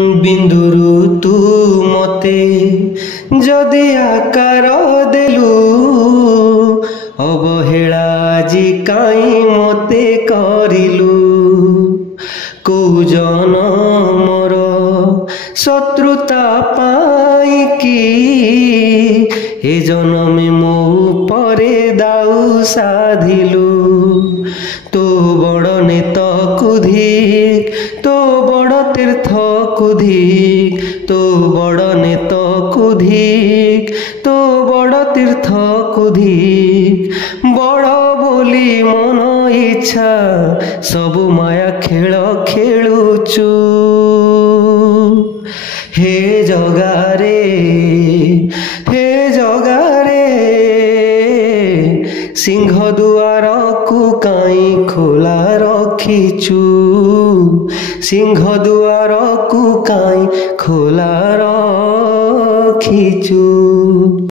बिंदुरु तू मते जदि आकार देलु अवहेला जी काई मते करिलु को जनमर शत्रुता पाई कि ए जनमे मो परे दाऊ साधिलु तो बड़ नेत कुधिक तो बड़ तीर्थ कुधिक तो बड़ नेत कुधिक तो बड़ तीर्थ कुधिक बड़ बोली मन इच्छा सबु माया खेल खेलुचु हे जगारे सिंह दुआर को काई खोला रखिचु सिंह दुआर को काई खोला रखिचु।